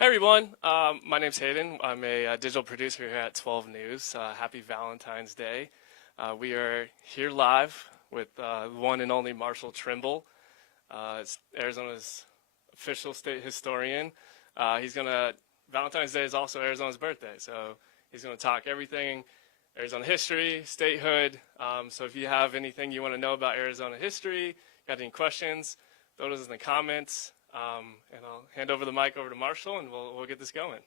Hey everyone, my name's Hayden. I'm a digital producer here at 12 News. Happy Valentine's Day. We are here live with the one and only Marshall Trimble. It's Arizona's official state historian. Valentine's Day is also Arizona's birthday, so he's gonna talk everything Arizona history, statehood. So if you have anything you want to know about Arizona history, got any questions, throw those in the comments. And I'll hand over the mic over to Marshall, and we'll get this going.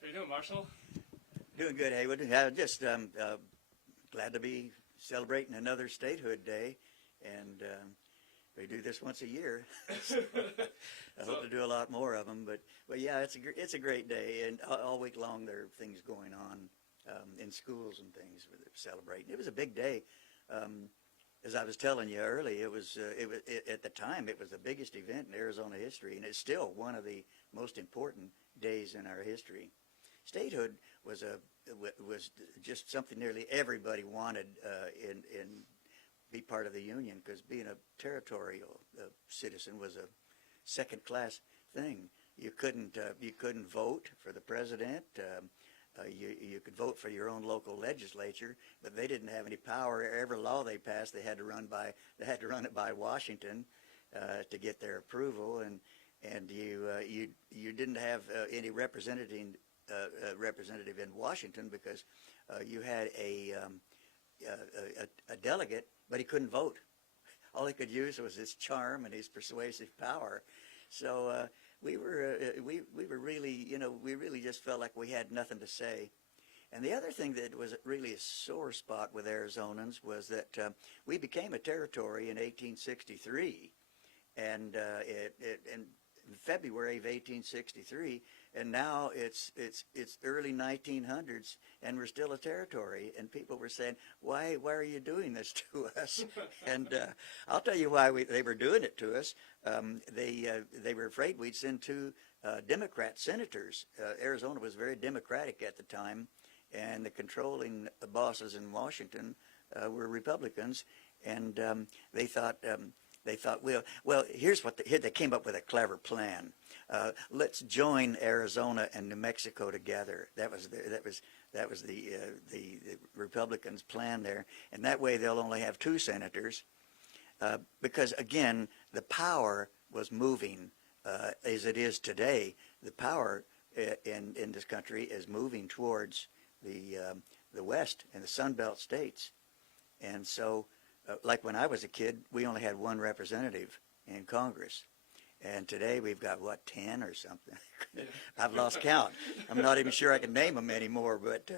How you doing, Marshall? Doing good, Haywood. Just glad to be celebrating another statehood day, and we do this once a year. So I hope to do a lot more of them. But yeah, it's a great day, and all week long there are things going on in schools and things where they're celebrating. It was a big day. As I was telling you early, at the time it was the biggest event in Arizona history, and it's still one of the most important days in our history. Statehood was just something nearly everybody wanted in be part of the Union, because being a territorial citizen was a second-class thing. You couldn't vote for the president. You could vote for your own local legislature, but they didn't have any power. Every law they passed, they had to run it by Washington to get their approval, and you didn't have any representative in Washington, because you had a delegate, but he couldn't vote. All he could use was his charm and his persuasive power. So we were really, we really just felt like we had nothing to say. And the other thing that was really a sore spot with Arizonans was that we became a territory in 1863, and in February of 1863, and now it's early 1900s, and we're still a territory. And people were saying, why are you doing this to us? And I'll tell you why they were doing it to us. They were afraid we'd send two Democrat senators. Arizona was very Democratic at the time, and the controlling bosses in Washington were Republicans, and they thought, well, here's what here they came up with a clever plan. Let's join Arizona and New Mexico together. That was the Republicans' plan there, and that way they'll only have two senators, because again the power was moving as it is today. The power in this country is moving towards the West and the Sun Belt states, and so. Like when I was a kid, we only had one representative in Congress. And today we've got, 10 or something? I've lost count. I'm not even sure I can name them anymore. But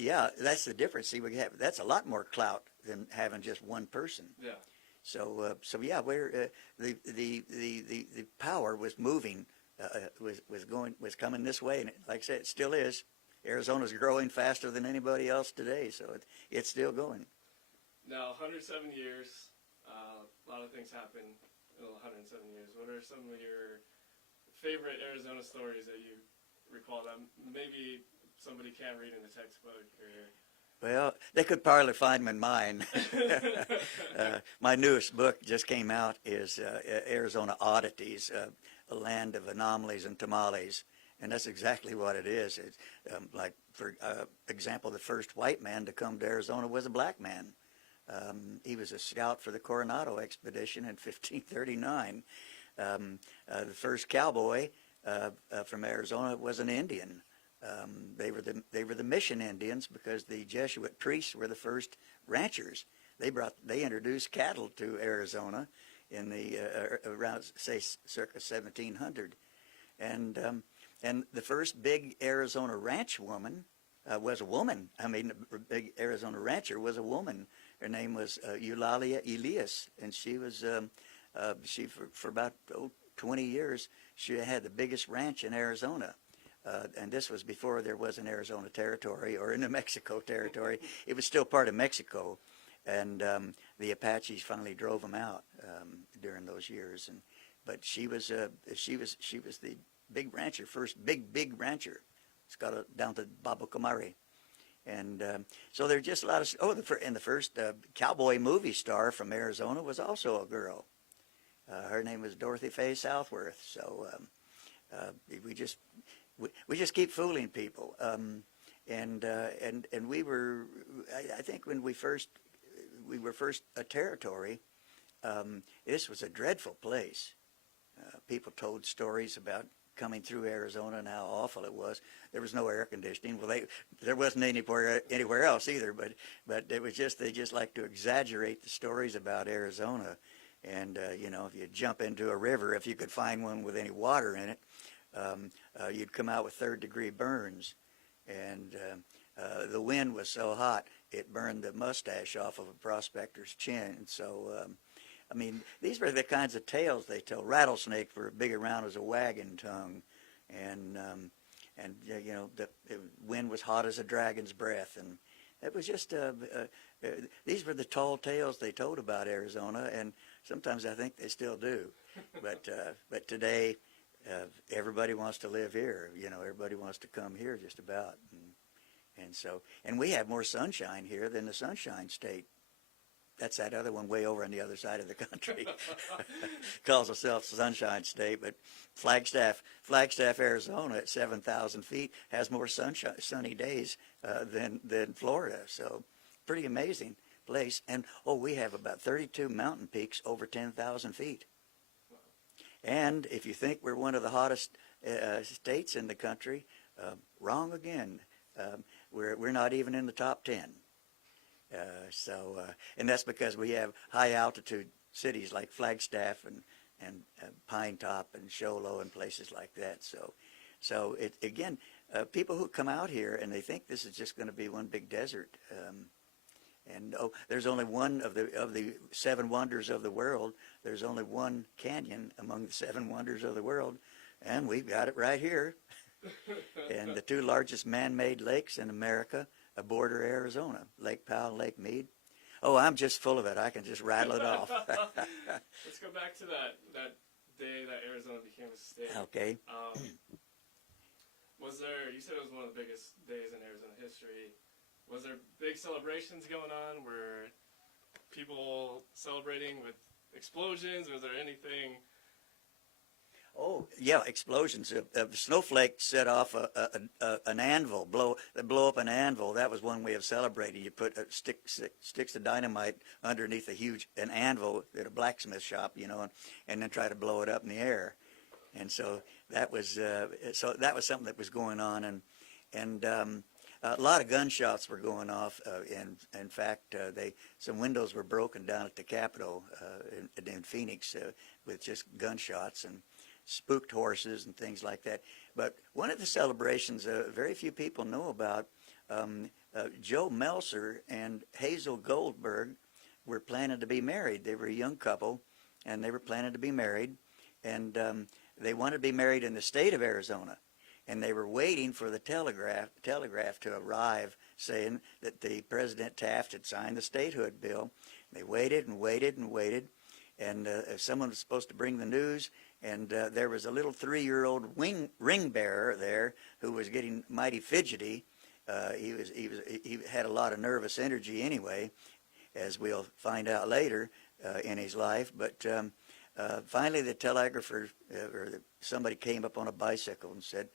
yeah, that's the difference. See, that's a lot more clout than having just one person. Yeah. So yeah, the power was moving, was coming this way. And like I said, it still is. Arizona's growing faster than anybody else today, so it's still going. Now, 107 years, a lot of things happen in 107 years. What are some of your favorite Arizona stories that you recall that maybe somebody can't read in the textbook? Well, they could probably find them in mine. My newest book just came out, is Arizona Oddities, a land of anomalies and tamales. And that's exactly what it is. It's, like, for example, the first white man to come to Arizona was a black man. He was a scout for the Coronado expedition in 1539. The first cowboy from Arizona was an Indian. They were the mission Indians, because the Jesuit priests were the first ranchers. They introduced cattle to Arizona in the around, say, circa 1700, and the first big Arizona ranch woman was a woman. I mean, a big Arizona rancher was a woman. Her name was Eulalia Elias, and she was for about 20 years, she had the biggest ranch in Arizona. And this was before there was an Arizona territory or a New Mexico territory. It was still part of Mexico, and the Apaches finally drove them out during those years. But she was the big rancher, first big rancher. It's got down to Babo Kamari. And so there are just a lot of, and the first cowboy movie star from Arizona was also a girl. Her name was Dorothy Faye Southworth. So we just we just keep fooling people. And we were, I think when we were first a territory, this was a dreadful place. People told stories about coming through Arizona and how awful it was. There was no air conditioning. Well, there wasn't anywhere else either. But it was just they just like to exaggerate the stories about Arizona. And you know, if you jump into a river, if you could find one with any water in it, you'd come out with third-degree burns. And the wind was so hot it burned the mustache off of a prospector's chin. So I mean, these were the kinds of tales they tell. Rattlesnakes were big around as a wagon tongue, and you know, the wind was hot as a dragon's breath, and it was just these were the tall tales they told about Arizona, and sometimes I think they still do, but today everybody wants to live here. You know, everybody wants to come here just about, and so we have more sunshine here than the Sunshine State. That's that other one way over on the other side of the country. Calls itself Sunshine State, but Flagstaff, Arizona, at 7,000 feet, has more sunny days than Florida. So, pretty amazing place. And we have about 32 mountain peaks over 10,000 feet. And if you think we're one of the hottest states in the country, wrong again. We're not even in the top 10. And that's because we have high altitude cities like Flagstaff and Pine Top and Show Low and places like that. So it again, people who come out here and they think this is just going to be one big desert. There's only one of the seven wonders of the world. There's only one canyon among the seven wonders of the world, and we've got it right here. And the two largest man-made lakes in America border Arizona, Lake Powell, Lake Mead. Oh, I'm just full of it. I can just rattle it off. Let's go back to that day that Arizona became a state. Okay. You said it was one of the biggest days in Arizona history. Was there big celebrations going on? Were people celebrating with explosions? Was there anything? Oh, yeah, explosions. A snowflake set off an anvil, blow up an anvil. That was one way of celebrating. You put sticks of dynamite underneath an anvil at a blacksmith shop, you know, and then try to blow it up in the air. And so that was something that was going on, and a lot of gunshots were going off. In fact, some windows were broken down at the Capitol in Phoenix with just gunshots and spooked horses and things like that. But one of the celebrations very few people know about, Joe Melser and Hazel Goldberg were planning to be married. They were a young couple, and they were planning to be married, and they wanted to be married in the state of Arizona, and they were waiting for the telegraph to arrive saying that the President Taft had signed the statehood bill. They waited and waited and waited, and someone was supposed to bring the news. And there was a little 3-year-old ring bearer there who was getting mighty fidgety. He had a lot of nervous energy anyway, as we'll find out later in his life. But finally, the telegrapher or somebody came up on a bicycle and said,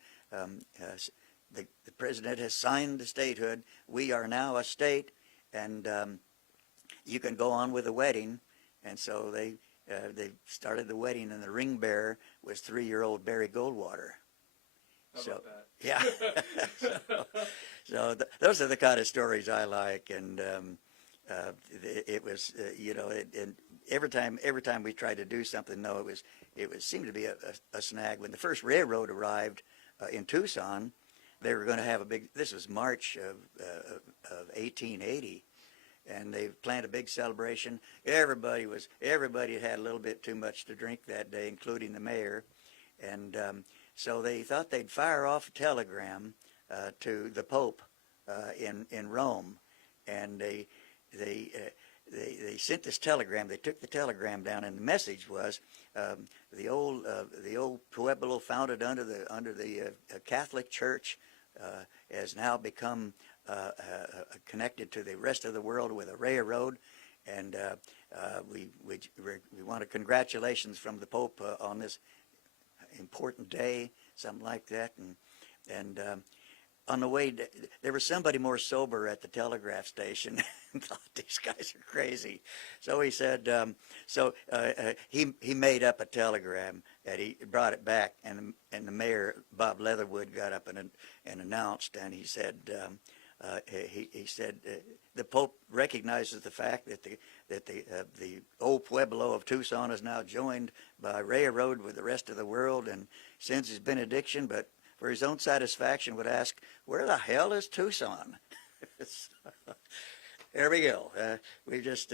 "The president has signed the statehood. We are now a state, and you can go on with the wedding." And so they started the wedding, and the ring bearer was 3-year-old Barry Goldwater. How about that? Yeah. Those are the kind of stories I like, and it was and every time we tried to do something, though, it seemed to be a snag. When the first railroad arrived in Tucson, they were going to have a big. This was March of 1880. And they planned a big celebration. Everybody had a little bit too much to drink that day, including the mayor. And so they thought they'd fire off a telegram to the Pope in Rome. And they sent this telegram. They took the telegram down, and the message was the old Pueblo, founded under the Catholic Church, has now become connected to the rest of the world with a railroad, and we want congratulations from the Pope on this important day. something like that. And on the way, there was somebody more sober at the telegraph station. Thought these guys are crazy. So he said, he made up a telegram that he brought it back, and the mayor, Bob Leatherwood, got up and announced, and he said, the Pope recognizes the fact that the old Pueblo of Tucson is now joined by railroad with the rest of the world, and sends his benediction, but for his own satisfaction would ask, where the hell is Tucson? There we go. We just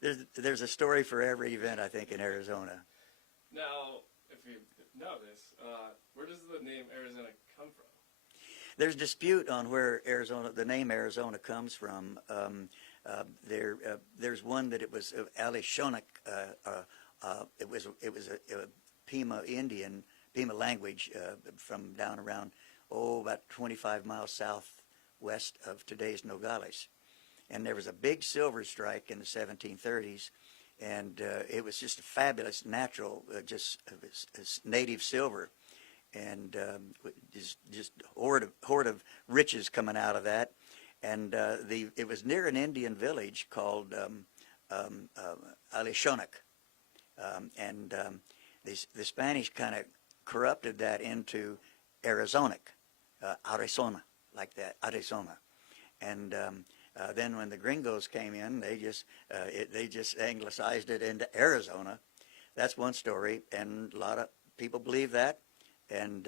there's a story for every event, I think, in Arizona. Now, if you know this, where does the name Arizona come from? There's dispute on where the name Arizona comes from. There's one that it was Alishonik. It was a Pima Indian, Pima language from down around, about 25 miles southwest of today's Nogales. And there was a big silver strike in the 1730s, and it was just a fabulous natural, native silver, and just horde of riches coming out of that. And it was near an Indian village called Alishonik, and the Spanish kind of corrupted that into Arizonic, Arizona, like that, Arizona. And then when the gringos came in, they just anglicized it into Arizona. That's one story, and a lot of people believe that, and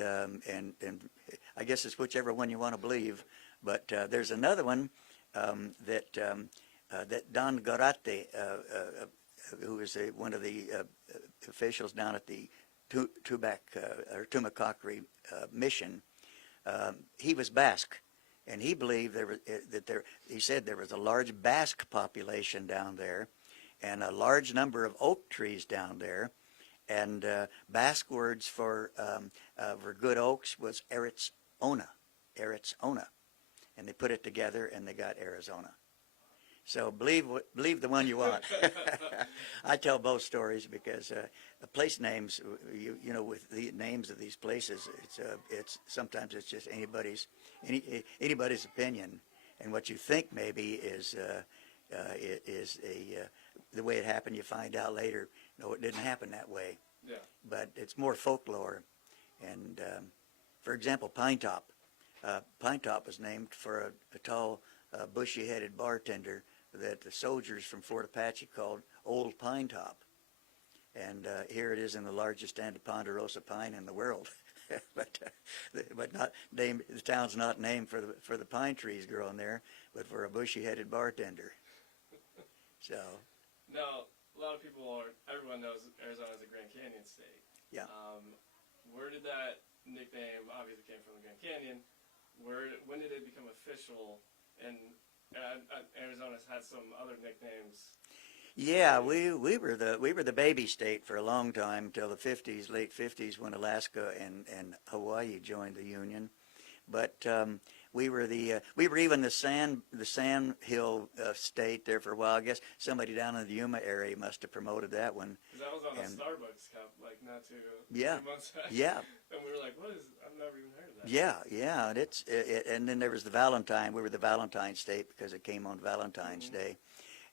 I guess it's whichever one you want to believe. But there's another one that Don Garate, who was one of the officials down at the Tumacacri mission, he was Basque, and he believed he said there was a large Basque population down there, and a large number of oak trees down there, and Basque words for good oaks was Eritzona, and they put it together and they got Arizona. So believe the one you want. I tell both stories because the place names, with the names of these places, it's sometimes it's just anybody's opinion, and what you think maybe is the way it happened. You find out later, no, it didn't happen that way. Yeah. But it's more folklore, and for example, Pine Top. Pine Top was named for a tall, bushy-headed bartender that the soldiers from Fort Apache called Old Pine Top. And here it is in the largest stand of ponderosa pine in the world. but not named, the town's not named for the pine trees growing there, but for a bushy-headed bartender. So. Now, a lot of everyone knows Arizona is a Grand Canyon state. Yeah. Where did that nickname obviously came from, the Grand Canyon? When did it become official? And Arizona's had some other nicknames. Yeah, we were the baby state for a long time till the late 50s, when Alaska and Hawaii joined the Union. But we were even the sand hill state there for a while. I guess somebody down in the Yuma area must have promoted that one. That was on a Starbucks cup, like not too months back. Yeah. And we were like, "What is? I've never even heard of that." Yeah, and and then there was the Valentine. We were the Valentine state because it came on Valentine's Day,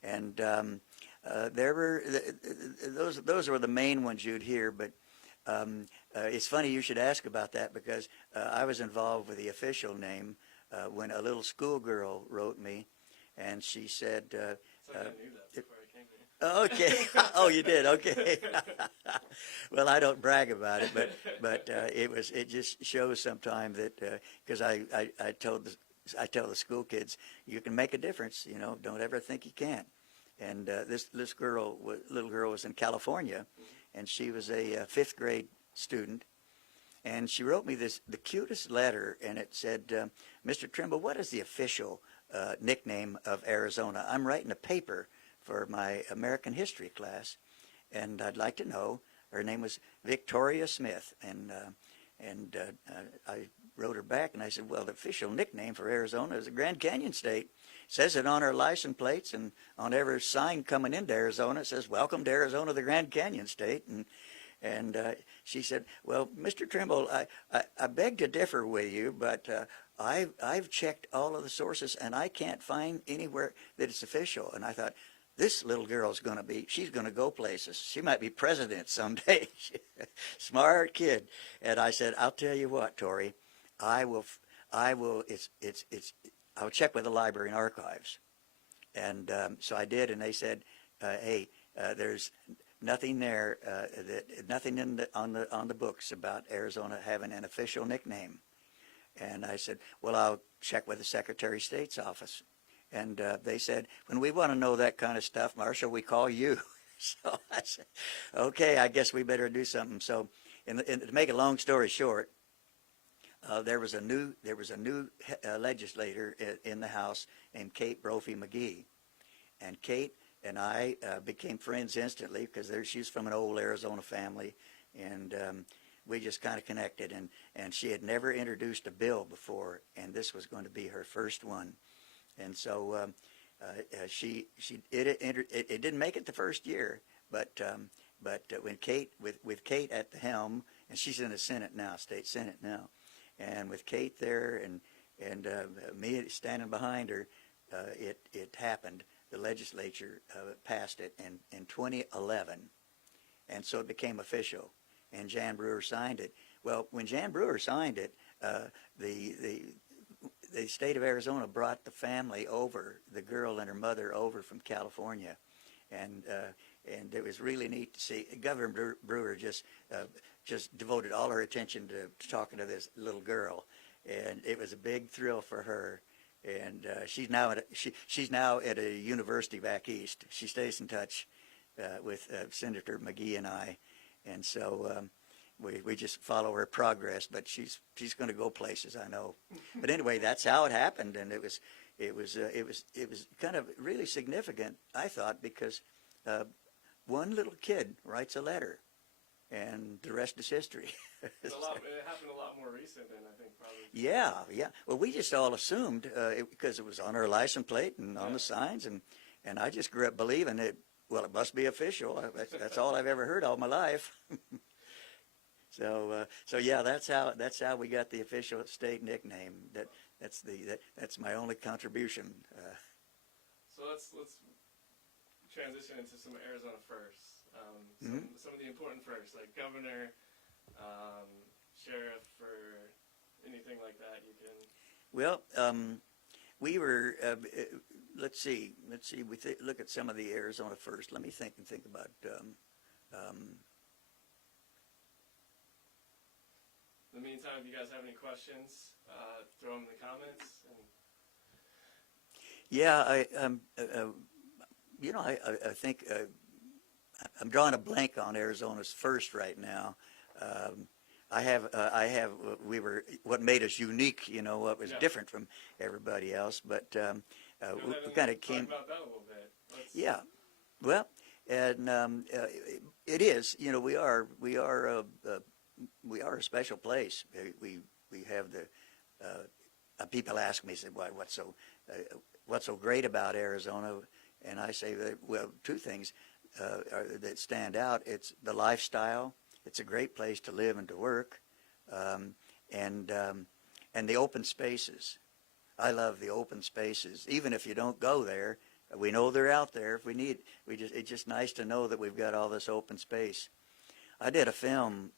and there were those were the main ones you'd hear. But it's funny you should ask about that, because I was involved with the official name when a little schoolgirl wrote me, and she said, it's like I knew that before I came here. Okay. Oh, you did. Okay. Well, I don't brag about it, but it just shows sometime that because I tell the school kids, you can make a difference. Don't ever think you can't. And this little girl was in California, and she was a fifth grade student, and she wrote me the cutest letter, and it said, "Mr. Trimble, what is the official nickname of Arizona? I'm writing a paper for my American history class, and I'd like to know." Her name was Victoria Smith, and I wrote her back, and I said, "Well, the official nickname for Arizona is the Grand Canyon State. It says it on our license plates, and on every sign coming into Arizona, it says, 'Welcome to Arizona, the Grand Canyon State.'" And she said, "Well, Mr. Trimble, I beg to differ with you, but I've checked all of the sources, and I can't find anywhere that it's official." And I thought, this little girl's going to she's going to go places. She might be president someday. Smart kid. And I said, "I'll tell you what, Tori, I will, I'll check with the library and archives." And so I did, and they said, "Hey, there's nothing there, nothing on the books about Arizona having an official nickname." And I said, "Well, I'll check with the Secretary of State's office." And they said, "When we want to know that kind of stuff, Marshall, we call you." So I said, "Okay, I guess we better do something." So, to make a long story short, there was a new legislator in the House named Kate Brophy McGee, and Kate and I became friends instantly because she's from an old Arizona family, and we just kind of connected. And she had never introduced a bill before, and this was going to be her first one. And so it didn't make it the first year, but when Kate with Kate at the helm, and she's in the Senate now, state Senate now, and with Kate there and me standing behind her, it happened. The legislature passed it in 2011, and so it became official. And Jan Brewer signed it. Well, when Jan Brewer signed it, the state of Arizona brought the family over, the girl and her mother over from California, and it was really neat to see. Governor Brewer just devoted all her attention to talking to this little girl, and it was a big thrill for her. And she's now at a university back east. She stays in touch with Senator McGee and I, and so we just follow her progress. But she's going to go places, I know. But anyway, that's how it happened, and it was kind of really significant, I thought, because one little kid writes a letter, and the rest is history. It happened a lot more recent than I think probably. Yeah. Well, we just all assumed because it was on her license plate and on the signs, and I just grew up believing it. Well, it must be official. That's all I've ever heard all my life. So yeah, that's how we got the official state nickname. That's my only contribution. So let's transition into some Arizona firsts. Some of the important firsts, like governor, sheriff, or anything like that. You can. Well, we were. Let's see. We look at some of the Arizona first. Let me think about. In the meantime, if you guys have any questions, throw them in the comments. Yeah, I think I'm drawing a blank on Arizona's first right now. What made us unique, what was different from everybody else, but we kind of came. Talk about that a little bit. Yeah, well, and it is, we are a special place. We have the people ask me, say, what's so great about Arizona? And I say, well, two things that stand out. It's the lifestyle. It's a great place to live and to work, and the open spaces. I love the open spaces. Even if you don't go there, we know they're out there. If we need, it's just nice to know that we've got all this open space. I did a film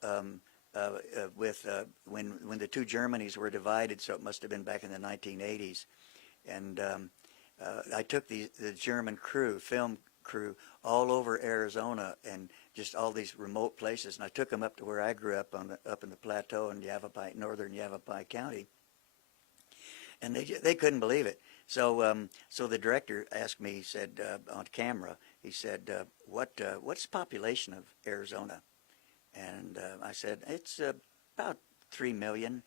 with when the two Germanys were divided, so it must have been back in the 1980s, and I took the German film crew all over Arizona and just all these remote places, and I took them up to where I grew up up in the plateau in northern Yavapai County, and they couldn't believe it. So the director asked me, he said on camera, he said, what's the population of Arizona? And I said, it's about 3 million.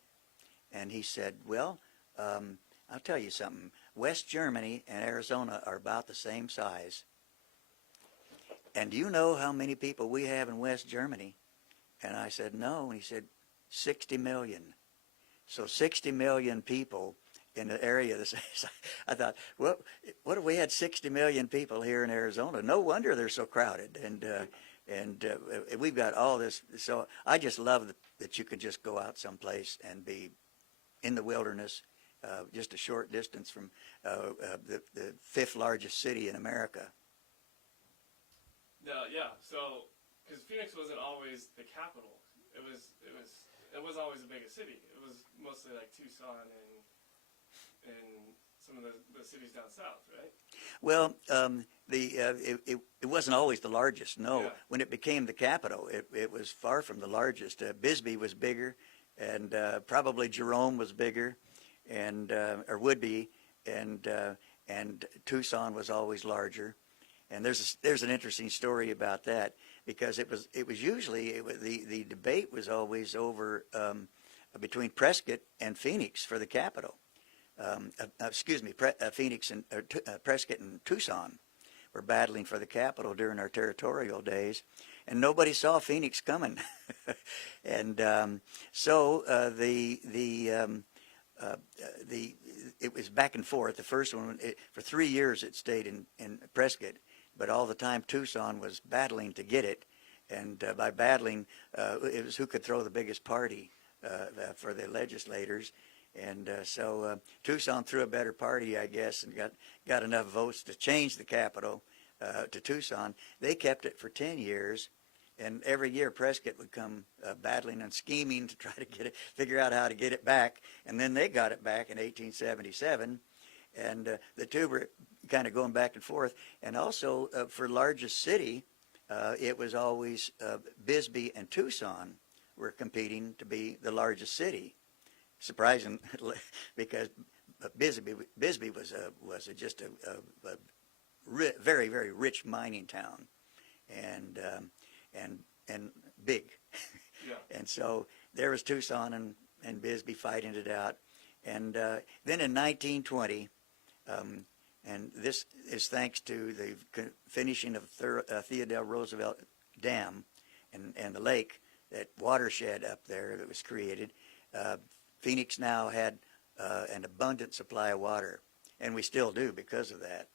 And he said, well, I'll tell you something. West Germany and Arizona are about the same size. And do you know how many people we have in West Germany? And I said, no. And he said, 60 million. So 60 million people in the area. I thought, what if we had 60 million people here in Arizona? No wonder they're so crowded. and we've got all this. So I just love that you can just go out someplace and be in the wilderness, just a short distance from the fifth largest city in America. Yeah. So, because Phoenix wasn't always the capital, it was always the biggest city. It was mostly like Tucson and some of the cities down south, right? Well, it wasn't always the largest. No, Yeah. when it became the capital, it was far from the largest. Bisbee was bigger, and probably Jerome was bigger, and or would be, and Tucson was always larger. And there's an interesting story about that, because the debate was always over between Prescott and Phoenix for the capital. Phoenix and Prescott and Tucson were battling for the capital during our territorial days, and nobody saw Phoenix coming. And so it was back and forth. The first one, for 3 years, it stayed in Prescott, but all the time Tucson was battling to get it, and by battling, it was who could throw the biggest party for the legislators. And so Tucson threw a better party, I guess, and got enough votes to change the capital to Tucson. They kept it for 10 years, and every year Prescott would come battling and scheming to try to figure out how to get it back. And then they got it back in 1877, and the two were kind of going back and forth. And also for largest city, it was always Bisbee and Tucson were competing to be the largest city. Surprising, because Bisbee was just a very, very rich mining town, and big. Yeah. And so there was Tucson and Bisbee fighting it out. And then in 1920, and this is thanks to the finishing of Theodore Roosevelt Dam and the lake, that watershed up there that was created. Phoenix now had an abundant supply of water, and we still do because of that.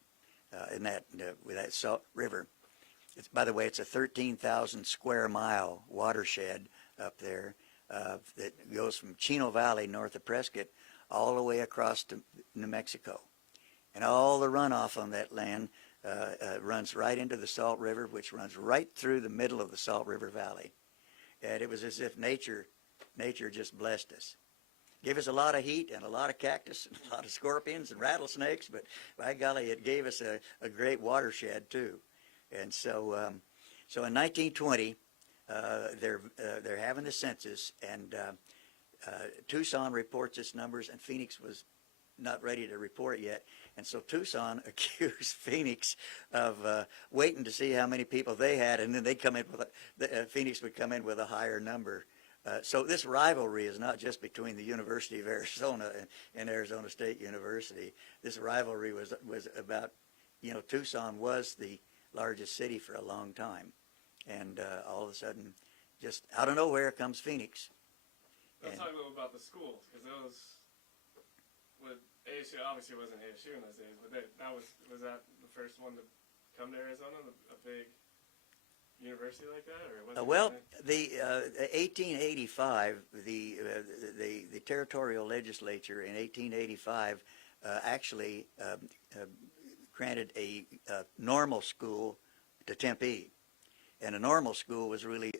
With that Salt River, by the way, it's a 13,000 square mile watershed up there that goes from Chino Valley north of Prescott all the way across to New Mexico, and all the runoff on that land runs right into the Salt River, which runs right through the middle of the Salt River Valley. And it was as if nature just blessed us. Gave us a lot of heat and a lot of cactus and a lot of scorpions and rattlesnakes, but by golly, it gave us a great watershed too. And so in 1920, they're having the census, and Tucson reports its numbers, and Phoenix was not ready to report yet. And so Tucson accused Phoenix of waiting to see how many people they had, and then they come in with Phoenix would come in with a higher number. So this rivalry is not just between the University of Arizona and Arizona State University. This rivalry was about, Tucson was the largest city for a long time, and all of a sudden, just out of nowhere comes Phoenix. Let's talk a little about the schools, because with ASU, obviously it wasn't ASU in those days, but was that the first one to come to Arizona, a big university like that, or was it? Well, the 1885, the territorial legislature in 1885 actually granted a normal school to Tempe, and a normal school was really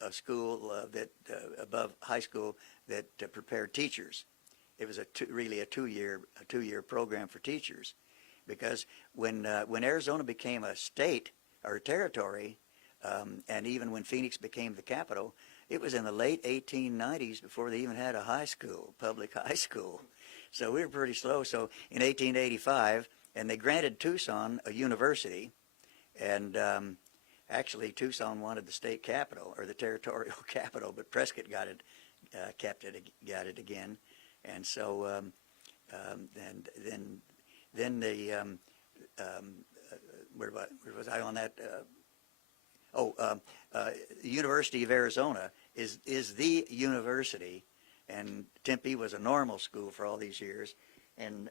a school that above high school that prepared teachers. It was really a two-year program for teachers, because when Arizona became a state or a territory, and even when Phoenix became the capital, it was in the late 1890s before they even had a high school, public high school. So we were pretty slow. So in 1885, and they granted Tucson a university, and actually Tucson wanted the state capital or the territorial capital, but Prescott got it again. And so then the where was I on that? The University of Arizona is the university, and Tempe was a normal school for all these years. And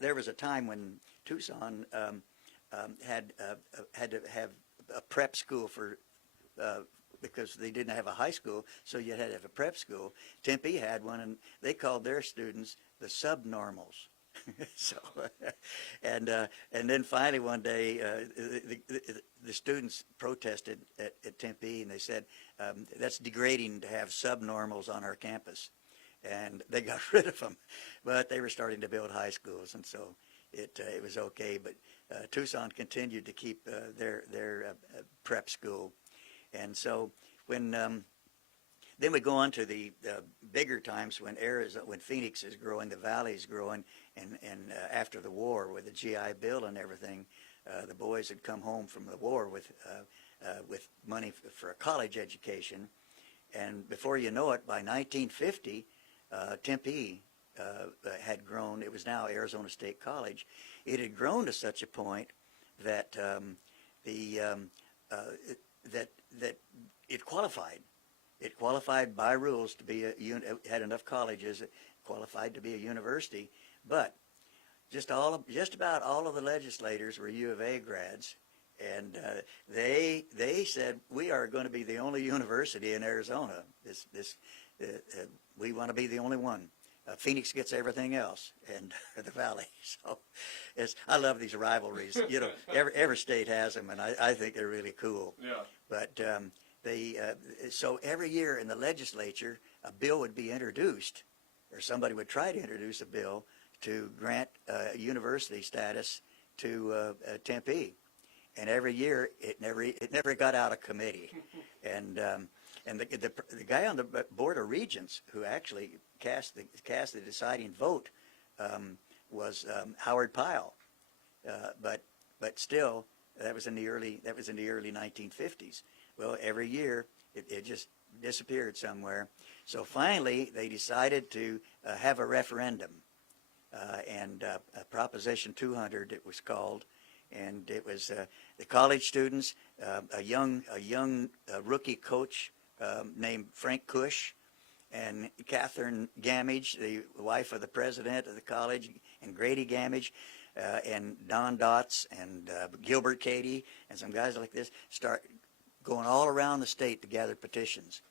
there was a time when Tucson had to have a prep school for because they didn't have a high school, so you had to have a prep school. Tempe had one, and they called their students the subnormals. So, and then finally one day, the students protested at Tempe, and they said, that's degrading to have subnormals on our campus. And they got rid of them, but they were starting to build high schools, and so it was okay. But Tucson continued to keep their prep school, and so when then we go on to the bigger times when when Phoenix is growing, the valley is growing, and after the war with the GI Bill and everything, the boys had come home from the war with money for a college education, and before you know it, by 1950, Tempe had grown. It was now Arizona State College. It had grown to such a point that that it qualified. It qualified by rules to be had enough colleges, it qualified to be a university, but just about all of the legislators were U of A grads, and they said, we are going to be the only university in Arizona. We want to be the only one. Phoenix gets everything else, and the Valley. So I love these rivalries. You know, every state has them, and I think they're really cool. Yeah. But so every year in the legislature, a bill would be introduced, or somebody would try to introduce a bill to grant university status to Tempe, and every year it never got out of committee, and the guy on the board of regents who actually cast the deciding vote was Howard Pyle, but still that was in the early 1950s. Well, every year it just disappeared somewhere. So finally, they decided to have a referendum, and Proposition 200 it was called, and it was the college students, a young rookie coach named Frank Cush, and Catherine Gamage, the wife of the president of the college, and Grady Gamage, and Don Dotz, and Gilbert Cady, and some guys like this start going all around the state to gather petitions,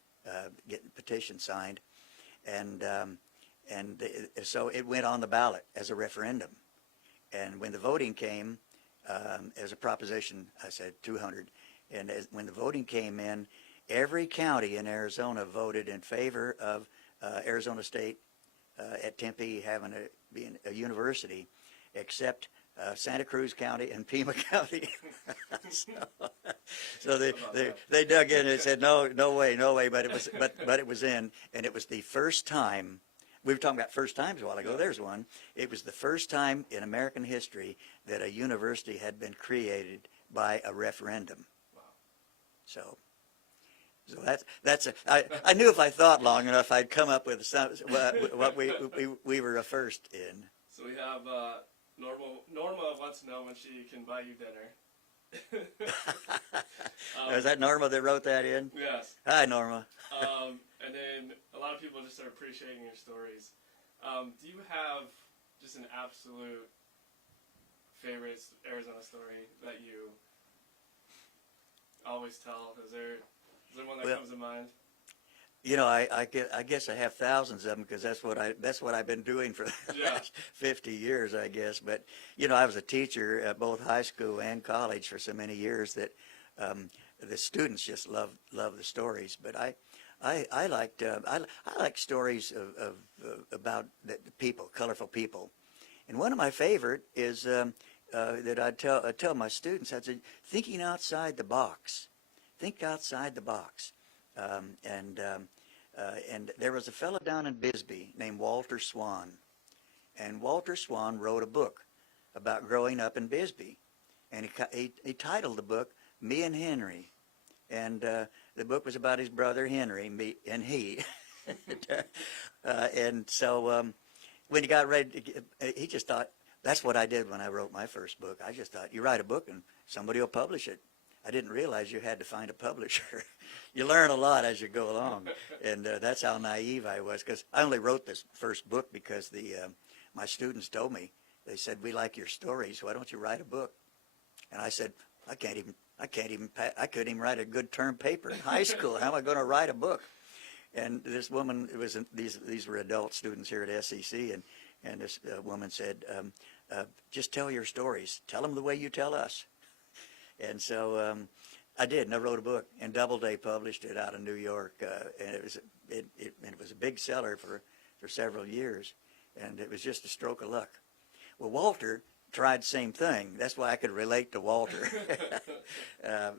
getting petitions signed, and so it went on the ballot as a referendum. And when the voting came, as a proposition, I said 200, and when the voting came in, every county in Arizona voted in favor of Arizona State at Tempe being a university, except Santa Cruz County and Pima County. so they dug in and said no way, but it was in, and it was the first time. We were talking about first times a while ago. There's one. It was the first time in American history that a university had been created by a referendum. Wow. So I knew if I thought long enough, I'd come up with what we were a first in. So we have Norma wants to know when she can buy you dinner. Is that Norma that wrote that in? Yes. Hi, Norma. And then a lot of people just are appreciating your stories. Do you have just an absolute favorite Arizona story that you always tell? Is there one that comes to mind? You know, I guess I have thousands of them because that's what I've been doing for the last 50 years, I guess. But you know, I was a teacher at both high school and college for so many years that the students just love the stories. But I like stories about the people, colorful people. And one of my favorite is that I tell my students, I say, thinking outside the box. Think outside the box. And there was a fellow down in Bisbee named Walter Swan, and Walter Swan wrote a book about growing up in Bisbee, and he titled the book "Me and Henry," and the book was about his brother Henry, me and he, and so when he got ready, he just thought, that's what I did when I wrote my first book. I just thought, you write a book and somebody will publish it. I didn't realize you had to find a publisher. You learn a lot as you go along, and that's how naive I was, because I only wrote this first book because my students told me, they said, we like your stories, why don't you write a book? And I said, I can't even I couldn't even write a good term paper in high school. How am I going to write a book? And this woman, these were adult students here at SEC, and this woman said, just tell your stories. Tell them the way you tell us. And so I did, and I wrote a book, and Doubleday published it out of New York, and it was a big seller for several years, and it was just a stroke of luck. Well, Walter tried the same thing. That's why I could relate to Walter.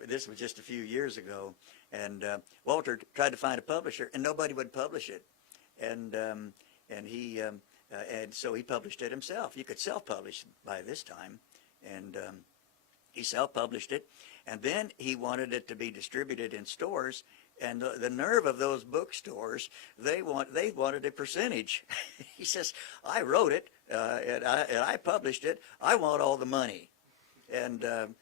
This was just a few years ago, and Walter tried to find a publisher, and nobody would publish it, and so he published it himself. You could self-publish by this time, and he self-published it, and then he wanted it to be distributed in stores. And the nerve of those bookstores, they wanted a percentage. He says, I wrote it, and I published it. I want all the money. And, and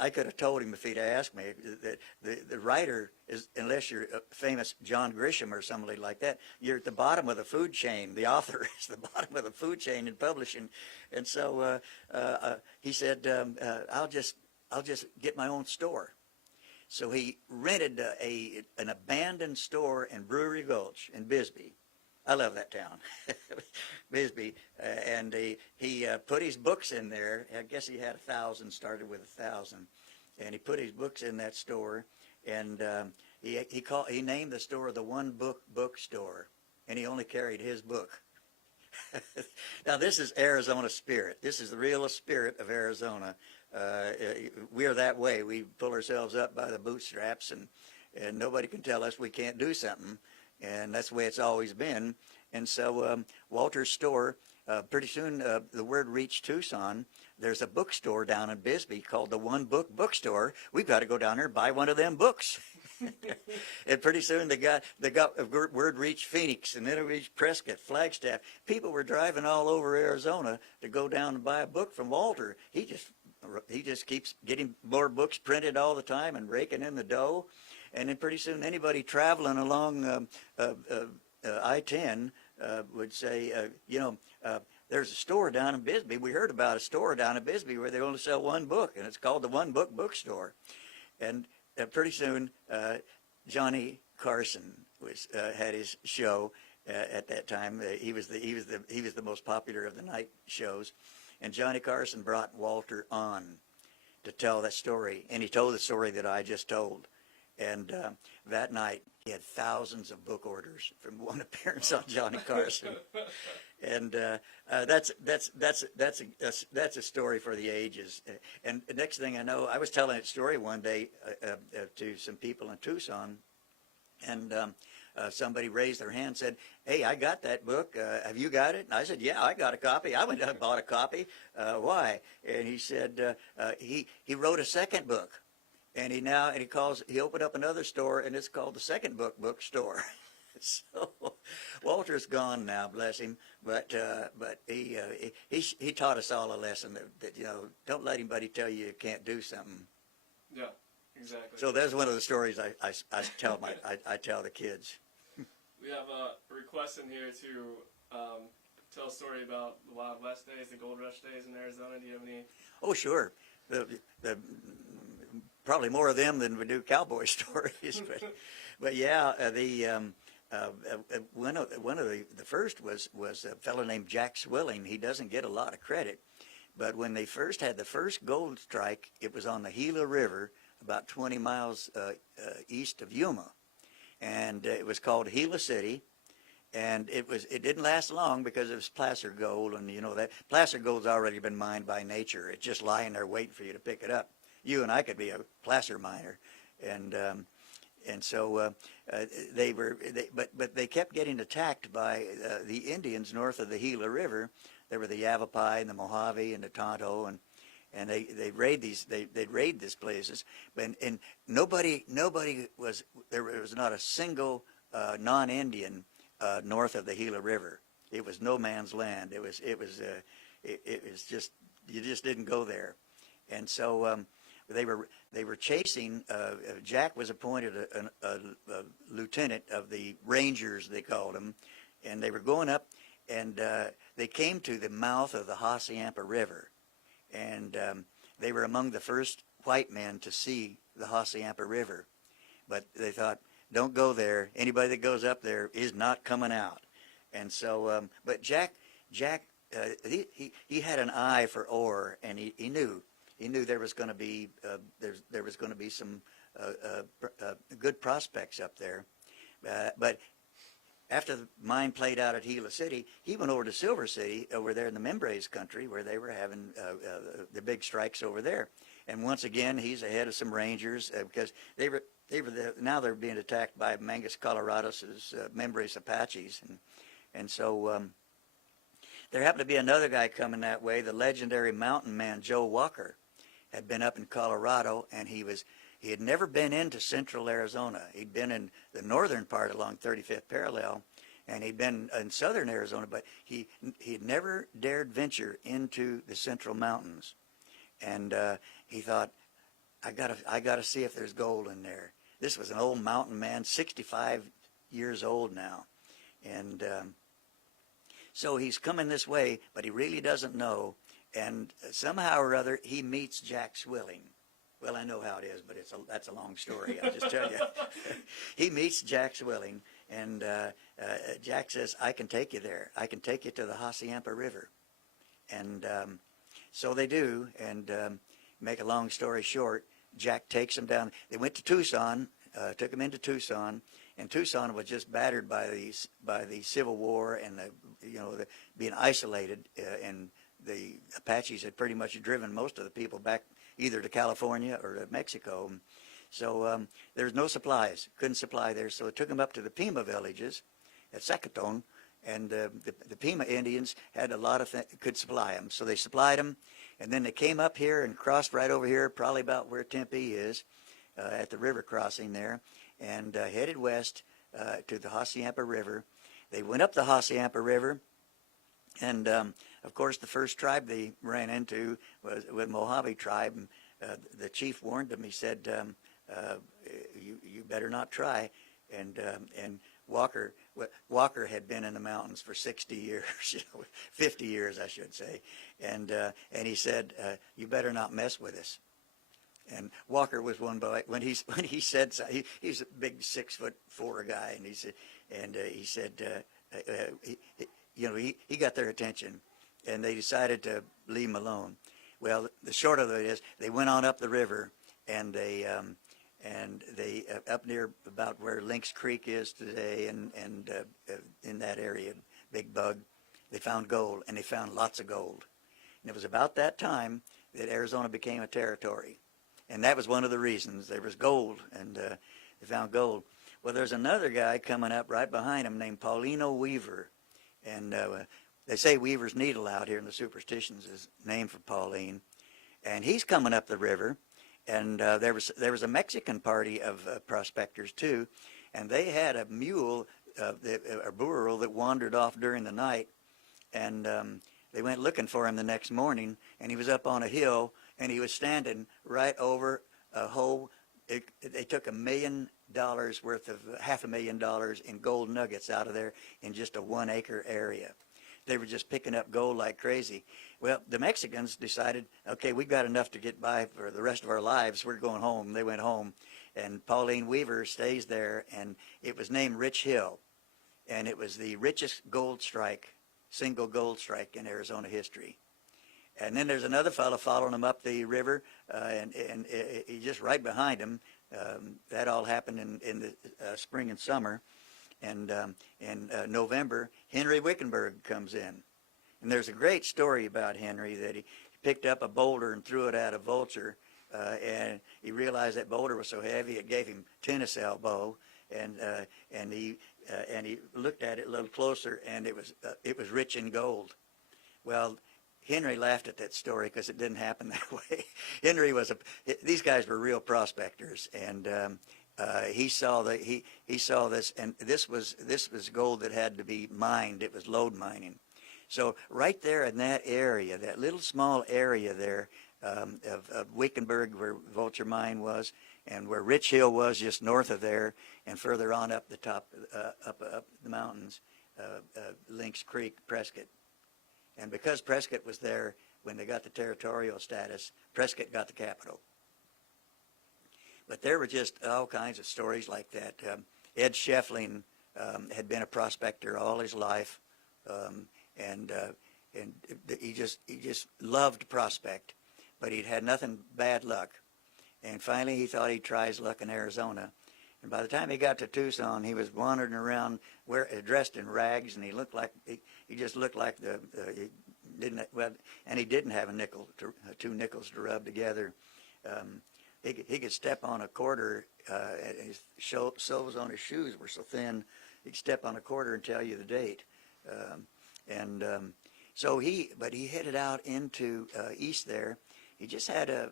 I could have told him if he'd asked me that the writer is, unless you're a famous John Grisham or somebody like that, you're at the bottom of the food chain. The author is the bottom of the food chain in publishing. And so he said, I'll just get my own store. So he rented an abandoned store in Brewery Gulch in Bisbee. I love that town, Bisbee. And he put his books in there. I guess he had 1,000, started with 1,000. And he put his books in that store. And he named the store the One Book Bookstore. And he only carried his book. Now, this is Arizona spirit. This is the real spirit of Arizona. We're that way. We pull ourselves up by the bootstraps, and nobody can tell us we can't do something. And that's the way it's always been. And so Walter's store, pretty soon the word reached Tucson. There's a bookstore down in Bisbee called the One Book Bookstore. We've got to go down there and buy one of them books. And pretty soon word reached Phoenix, and then it reached Prescott, Flagstaff. People were driving all over Arizona to go down and buy a book from Walter. He just keeps getting more books printed all the time and raking in the dough. And then pretty soon anybody traveling along I-10 would say, there's a store down in Bisbee. We heard about a store down in Bisbee where they only sell one book, and it's called the One Book Bookstore. And pretty soon Johnny Carson had his show at that time. He was the most popular of the night shows. And Johnny Carson brought Walter on to tell that story, and he told the story that I just told. And that night, he had thousands of book orders from one appearance on Johnny Carson. And that's a story for the ages. And the next thing I know, I was telling that story one day to some people in Tucson, and somebody raised their hand and said, hey, I got that book. Have you got it? And I said, yeah, I got a copy. I went and bought a copy. Why? And he said he wrote a second book. And he opened up another store, and it's called the Second Book Bookstore. So Walter's gone now, bless him. But he taught us all a lesson that don't let anybody tell you can't do something. Yeah, exactly. So that's one of the stories I tell the kids. We have a request in here to tell a story about the Wild West days, the Gold Rush days in Arizona. Do you have any? Oh, sure. The probably more of them than we do cowboy stories, but yeah, one of the first was a fellow named Jack Swilling. He doesn't get a lot of credit, but when they first had the first gold strike, it was on the Gila River, about 20 miles east of Yuma, and it was called Gila City. And it didn't last long because it was placer gold, and that placer gold's already been mined by nature. It's just lying there waiting for you to pick it up. You and I could be a placer miner, and so but they kept getting attacked by the Indians north of the Gila River. There were the Yavapai and the Mojave and the Tonto, and they'd raid these places, and nobody was there was not a single non-Indian north of the Gila River. It was no man's land. It was just, you just didn't go there. And so they were chasing. Jack was appointed a lieutenant of the Rangers, they called him, and they were going up, and they came to the mouth of the Hassayampa River, and they were among the first white men to see the Hassayampa River, but they thought, don't go there. Anybody that goes up there is not coming out. And so, but Jack, he had an eye for ore, and he knew there was going to be there was going to be some good prospects up there. But after the mine played out at Gila City, he went over to Silver City over there in the Membres country where they were having the big strikes over there. And once again, he's ahead of some Rangers because now they're being attacked by Mangus Colorados's Membres Apaches, and so there happened to be another guy coming that way. The legendary mountain man Joe Walker had been up in Colorado, and he had never been into central Arizona. He'd been in the northern part along 35th parallel, and he'd been in southern Arizona, but he had never dared venture into the central mountains. And he thought, I gotta see if there's gold in there. This was an old mountain man, 65 years old now, and so he's coming this way, but he really doesn't know. And somehow or other, he meets Jack Swilling. Well, I know how it is, but that's a long story. I'll just tell you. He meets Jack Swilling, and Jack says, I can take you there. I can take you to the Hassayampa River. And so they do, and make a long story short, Jack takes them down. They went to Tucson, took them into Tucson, and Tucson was just battered by the Civil War and the being isolated, and the Apaches had pretty much driven most of the people back either to California or to Mexico. So there was no supplies, couldn't supply there. So it took them up to the Pima villages at Zacatón, and the Pima Indians had a lot of could supply them. So they supplied them, and then they came up here and crossed right over here, probably about where Tempe is, at the river crossing there, and headed west to the Hassayampa River. They went up the Hassayampa River, and of course the first tribe they ran into was the Mojave tribe. And, the chief warned them. He said, "You better not try." And Walker had been in the mountains for 60 years, 50 years, I should say, and he said, "You better not mess with us." And Walker was one boy. When he said so, he's a big 6'4" guy, and he said he got their attention, and they decided to leave him alone. Well, the short of it is they went on up the river, and they up near about where Lynx Creek is today, and in that area, Big Bug, they found gold, and they found lots of gold. And it was about that time that Arizona became a territory. And that was one of the reasons. There was gold, and they found gold. Well, there's another guy coming up right behind him named Paulino Weaver. And they say Weaver's Needle out here in the superstitions is named for Pauline. And he's coming up the river. And there was a Mexican party of prospectors, too. And they had a mule, a burro, that wandered off during the night. And they went looking for him the next morning, and he was up on a hill, and he was standing right over a hole. They took $1 million worth of $500,000 in gold nuggets out of there in just a 1 acre area. They were just picking up gold like crazy. Well, the Mexicans decided, okay, we've got enough to get by for the rest of our lives. We're going home. They went home, and Pauline Weaver stays there, and it was named Rich Hill, and it was the richest gold strike, single gold strike in Arizona history. And then there's another fellow following him up the river, and he's just right behind him. That all happened in the spring and summer. And in November, Henry Wickenburg comes in. And there's a great story about Henry that he picked up a boulder and threw it at a vulture, and he realized that boulder was so heavy it gave him tennis elbow, and he looked at it a little closer, and it was rich in gold. Well, Henry laughed at that story because it didn't happen that way. Henry these guys were real prospectors, and he saw this, and this was gold that had to be mined. It was lode mining. So right there in that area, that little small area there of Wickenburg, where Vulture Mine was, and where Rich Hill was, just north of there, and further on up the top, up the mountains, Lynx Creek, Prescott. And because Prescott was there when they got the territorial status, Prescott got the capital. But there were just all kinds of stories like that. Ed Scheffling had been a prospector all his life, and he just loved to prospect, but he'd had nothing bad luck. And finally, he thought he'd try his luck in Arizona. And by the time he got to Tucson, he was wandering around, dressed in rags, and he just looked like he didn't have two nickels to rub together. He could step on a quarter, and his soles on his shoes were so thin, he'd step on a quarter and tell you the date. But he headed out into east there. He just had a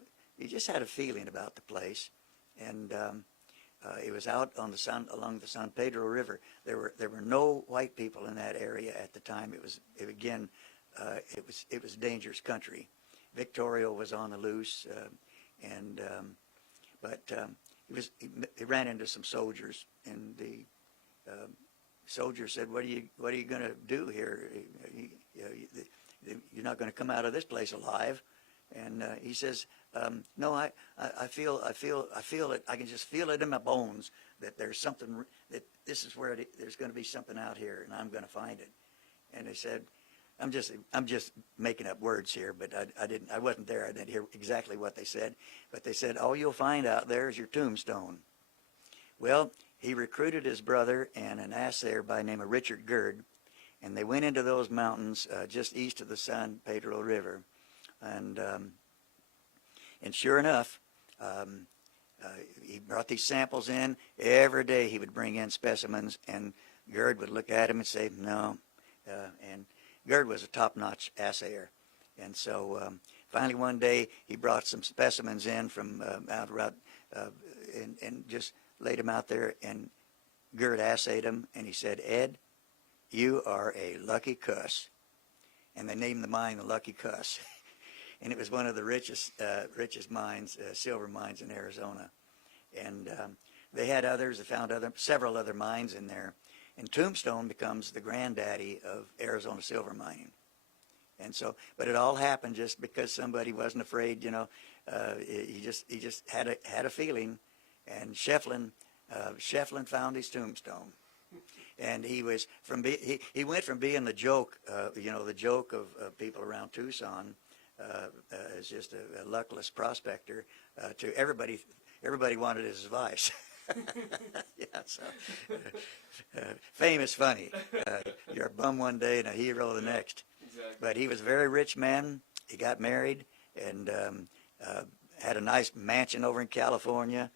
feeling about the place, and it was out on along the San Pedro River. There were no white people in that area at the time. It was dangerous country. Victoria was on the loose, he ran into some soldiers, and the soldier said, "What are you going to do here? You're not going to come out of this place alive." And he says, "No, I feel it. I can just feel it in my bones that there's something, that this is where there's going to be something out here, and I'm going to find it." And they said, I'm just making up words here, but I wasn't there. I didn't hear exactly what they said, but they said, "All you'll find out there is your tombstone." Well, he recruited his brother and an assayer by the name of Richard Gerd, and they went into those mountains just east of the San Pedro River. And sure enough, he brought these samples in. Every day he would bring in specimens, and Gerd would look at him and say, "No." And Gerd was a top-notch assayer. And so finally one day he brought some specimens in from out around, and just laid them out there, and Gerd assayed them, and he said, "Ed, you are a lucky cuss." And they named the mine the Lucky Cuss. And it was one of the richest mines, silver mines in Arizona. And they had others. They found several other mines in there. And Tombstone becomes the granddaddy of Arizona silver mining. And so, but it all happened just because somebody wasn't afraid. He just had a feeling, and Schefflin found his tombstone. And he went from being the joke, the joke of people around Tucson, as just a luckless prospector, to everybody wanted his advice. Yeah, so fame is funny. You're a bum one day and a hero the next. Exactly. But he was a very rich man. He got married and had a nice mansion over in California,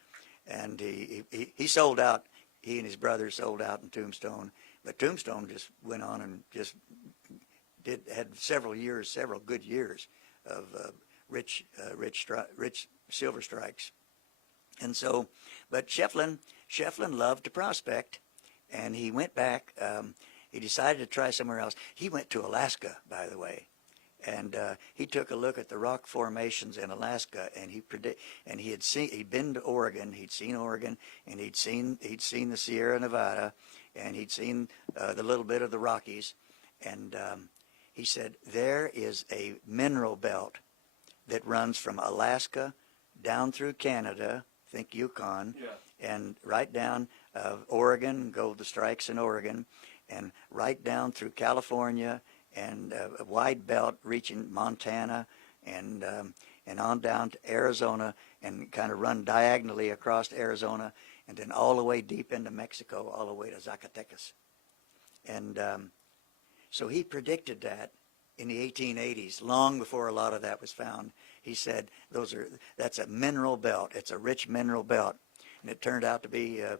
and he sold out. He and his brother sold out in Tombstone, but Tombstone just went on and just had several good years of rich silver strikes. And so, but Schefflin loved to prospect, and he went back. He decided to try somewhere else. He went to Alaska, by the way, and he took a look at the rock formations in Alaska, and he'd been to Oregon. He'd seen Oregon, and he'd seen the Sierra Nevada, and he'd seen the little bit of the Rockies, and he said there is a mineral belt that runs from Alaska down through Canada, think Yukon, Yeah. and right down Oregon, go the strikes in Oregon, and right down through California, and a wide belt reaching Montana, and on down to Arizona, and kind of run diagonally across Arizona, and then all the way deep into Mexico, all the way to Zacatecas. And so he predicted that in the 1880s, long before a lot of that was found. He said that's a mineral belt. It's a rich mineral belt, and it turned out to be a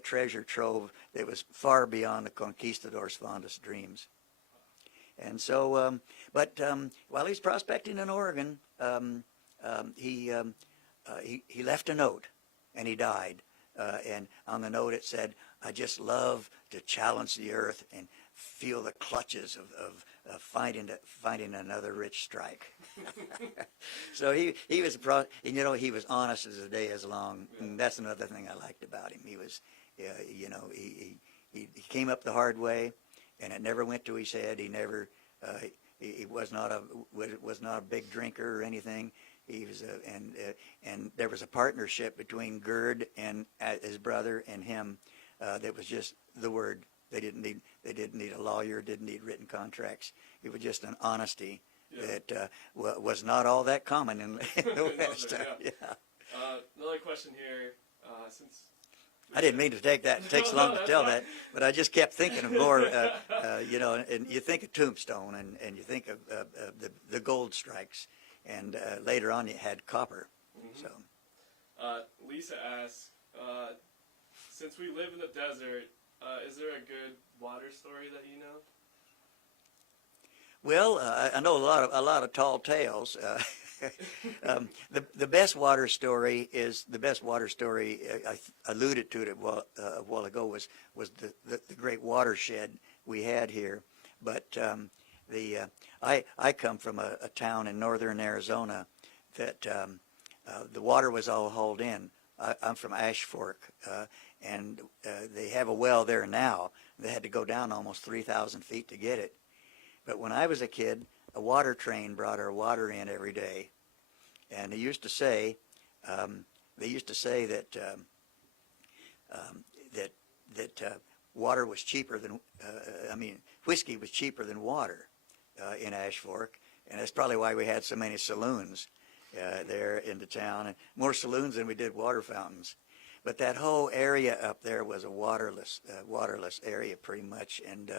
treasure trove that was far beyond the conquistadors' fondest dreams. And so, while he's prospecting in Oregon, he left a note, and he died. And on the note it said, "I just love to challenge the earth and feel the clutches of finding another rich strike." So he was he was honest as the day is long, and that's another thing I liked about him. He was, he came up the hard way, and it never went to his head. He never he was not a big drinker or anything. He was and there was a partnership between Gerd and his brother and him that was just the word. They didn't need a lawyer, didn't need written contracts. It was just an honesty that was not all that common in the West. Another question here, since I didn't mean to take that. It takes long to tell that, but I just kept thinking of more, and you think of Tombstone, and you think of the gold strikes, and later on you had copper. Mm-hmm. So, Lisa asks, since we live in the desert, is there a good water story that you know? Well, I know a lot of tall tales. The best water story I alluded to it a while ago was the great watershed we had here. But I come from a town in northern Arizona that the water was all hauled in. I'm from Ash Fork, and they have a well there now. They had to go down almost 3,000 feet to get it. But when I was a kid, a water train brought our water in every day, and they used to say that water was cheaper than whiskey was cheaper than water in Ash Fork, and that's probably why we had so many saloons there in the town, and more saloons than we did water fountains. But that whole area up there was a waterless area pretty much, and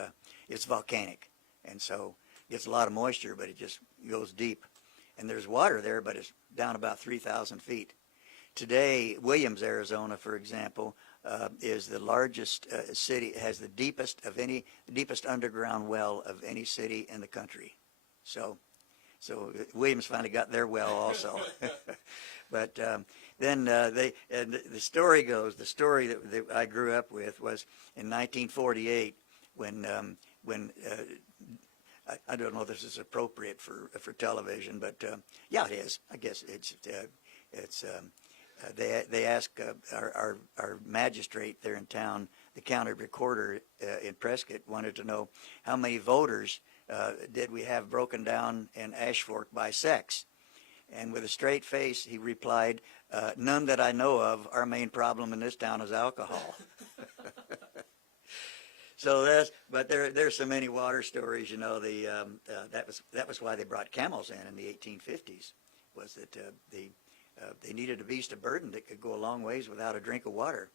it's volcanic. And so it gets a lot of moisture, but it just goes deep. And there's water there, but it's down about 3,000 feet. Today, Williams, Arizona, for example, is the largest city, has the deepest underground well of any city in the country. So Williams finally got their well also. But then the story goes, the story that I grew up with was in 1948 when I don't know if this is appropriate for television, but yeah, it is. I guess they asked our magistrate there in town, the county recorder in Prescott, wanted to know how many voters did we have broken down in Ash Fork by sex. And with a straight face, he replied, none that I know of. Our main problem in this town is alcohol. So but there's so many water stories, you know. That was why they brought camels in the 1850s, was that they needed a beast of burden that could go a long ways without a drink of water.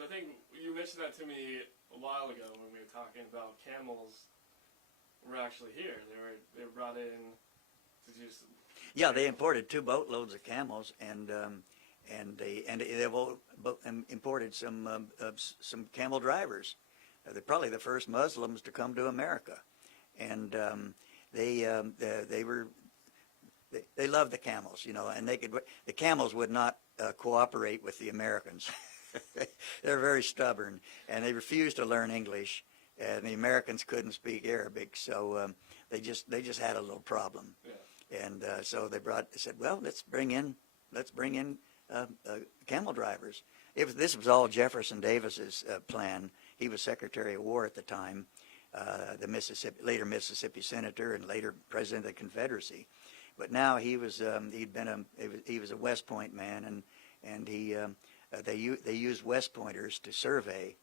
I think you mentioned that to me a while ago when we were talking about camels were actually here. They were brought in to just. Yeah, they imported 2 boatloads of camels, and they imported some camel drivers. They're probably the first Muslims to come to America, and they loved the camels, you know, and the camels would not cooperate with the Americans. They're very stubborn, and they refused to learn English, and the Americans couldn't speak Arabic, so they just had a little problem. Yeah. And so they said, well, let's bring in camel drivers. This was all Jefferson Davis's plan. He was Secretary of War at the time, later Mississippi Senator and later President of the Confederacy. But now he was he was a West Point man, and they used West Pointers to survey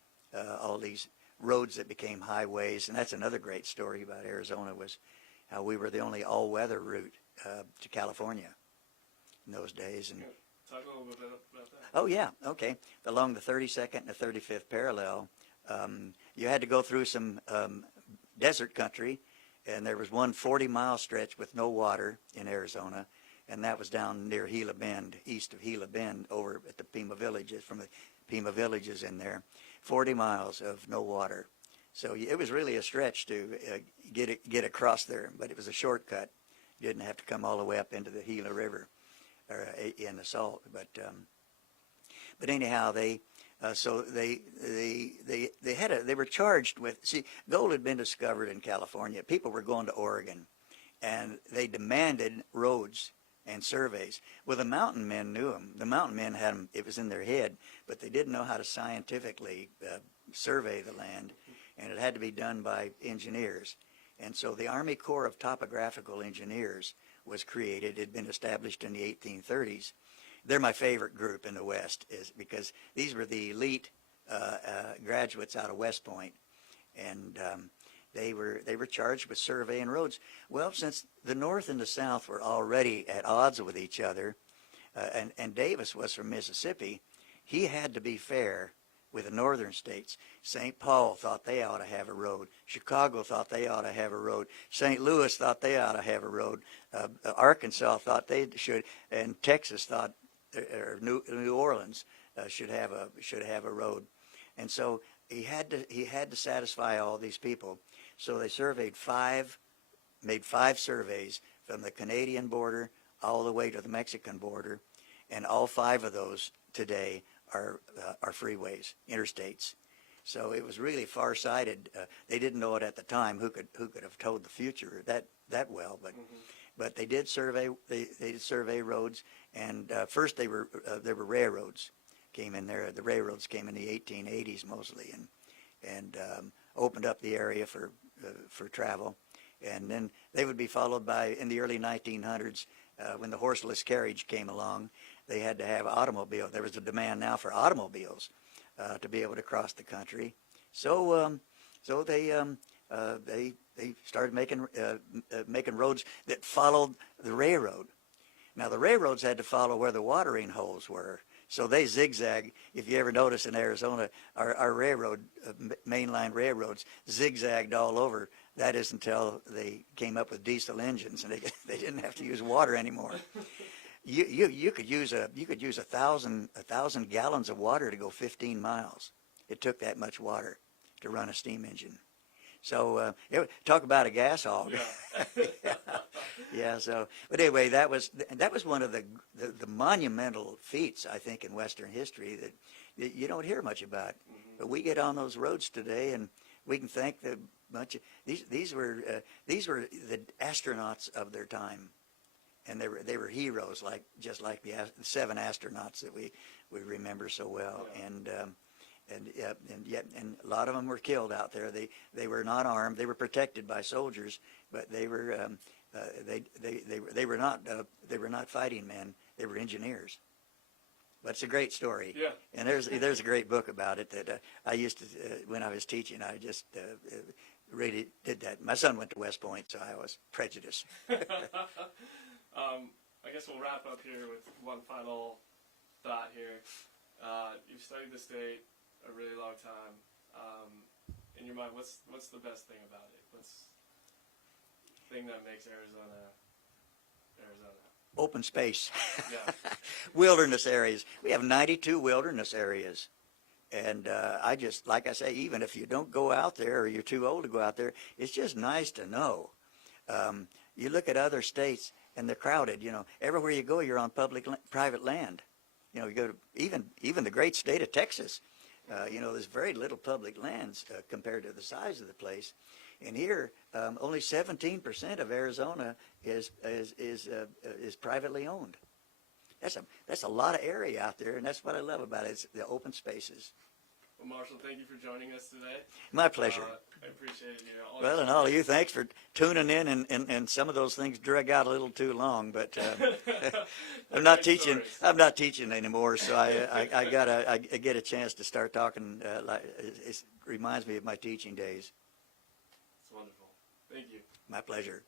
all these roads that became highways. And that's another great story about Arizona, was how we were the only all-weather route to California in those days. And talk a little bit about that. Oh yeah, okay. Along the 32nd and the 35th parallel, you had to go through some desert country, and there was one 40-mile stretch with no water in Arizona, and that was down near Gila Bend, east of Gila Bend, over at the Pima Villages, from the Pima Villages in there. 40 miles of no water. So it was really a stretch to get across there, but it was a shortcut. You didn't have to come all the way up into the Gila River or in the salt. But anyhow, they were charged with, gold had been discovered in California. People were going to Oregon, and they demanded roads and surveys. Well, the mountain men knew them. The mountain men had them, it was in their head, but they didn't know how to scientifically survey the land, and it had to be done by engineers. And so the Army Corps of Topographical Engineers was created. It had been established in the 1830s. They're my favorite group in the West, is because these were the elite graduates out of West Point, and they were charged with surveying roads. Well, since the North and the South were already at odds with each other, and Davis was from Mississippi, he had to be fair with the northern states. St. Paul thought they ought to have a road. Chicago thought they ought to have a road. St. Louis thought they ought to have a road. Arkansas thought they should, and Texas thought, or New Orleans should have a road. And so he had to satisfy all these people. So they made five surveys from the Canadian border all the way to the Mexican border, and all five of those today are freeways, interstates. So it was really far-sighted. They didn't know it at the time. Who could have told the future that well? But they did survey. They did survey roads, and first there were railroads came in there. The railroads came in the 1880s mostly, and opened up the area for travel. And then they would be followed by, in the early 1900s, when the horseless carriage came along, they had to have automobile. There was a demand now for automobiles to be able to cross the country. So they started making roads that followed the railroad. Now the railroads had to follow where the watering holes were. So they zigzag. If you ever notice in Arizona, our railroad, mainline railroads, zigzagged all over. That is until they came up with diesel engines, and they didn't have to use water anymore. You could use 1,000 gallons of water to go 15 miles. It took that much water to run a steam engine. So talk about a gas hog. Yeah. Yeah. So, but anyway, that was one of the monumental feats, I think, in Western history that you don't hear much about. But we get on those roads today, and we can thank the bunch of these were the astronauts of their time, and they were heroes, just like the 7 astronauts that we remember so well. Yeah. And a lot of them were killed out there. They were not armed. They were protected by soldiers, but they were not fighting men. They were engineers. But it's a great story. Yeah. And there's a great book about it that I used to when I was teaching. I just really did that. My son went to West Point, so I was prejudiced. I guess we'll wrap up here with one final thought here. You've studied the state a really long time. In your mind, what's the best thing about it? What's the thing that makes Arizona? Open space. Yeah. Wilderness areas. We have 92 wilderness areas. And I just, like I say, even if you don't go out there or you're too old to go out there, it's just nice to know. You look at other states and they're crowded. Everywhere you go, you're on private land. You go to even the great state of Texas. There's very little public lands compared to the size of the place. And here, only 17% of Arizona is privately owned. That's a lot of area out there, and that's what I love about it. It's the open spaces. Well, Marshall, thank you for joining us today. My pleasure. I appreciate it. Well, and all of you, thanks for tuning in, and some of those things drag out a little too long, but I'm not teaching. I'm not teaching anymore, so I get a chance to start talking. It reminds me of my teaching days. It's wonderful. Thank you. My pleasure.